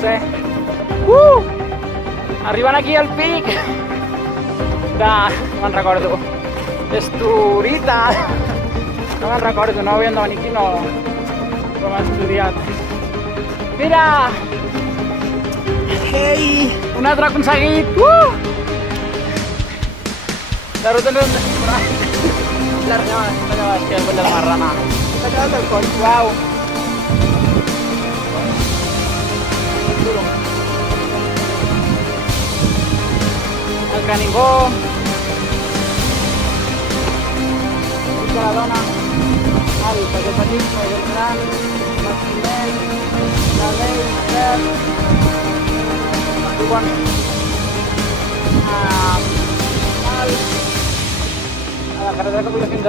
sé. Arribant aquí al pic de... no me'n recordo. Esturita. No me'n recordo, no havíem de venir aquí, no. Però m'he estudiat. Mira! Ei! Un altre aconseguit! La ruta no... Allà és que el coll de la marrana. S'ha quedat el coll. Uau! El Canigó. El de la dona. El paquet petit, el gran. L'Artimet. La Lei, el diuen a la carretera que puja fins a...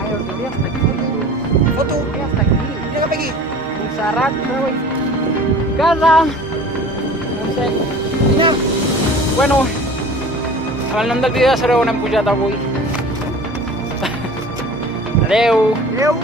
Ai, hauria estar aquí. Foto! Hauria estar aquí. Mira cap aquí. Montserrat, no? Casa! No sé. Mira! Bueno, amb el nom del vídeo ja sabreu on hem pujat avui. Adeu! Adeu!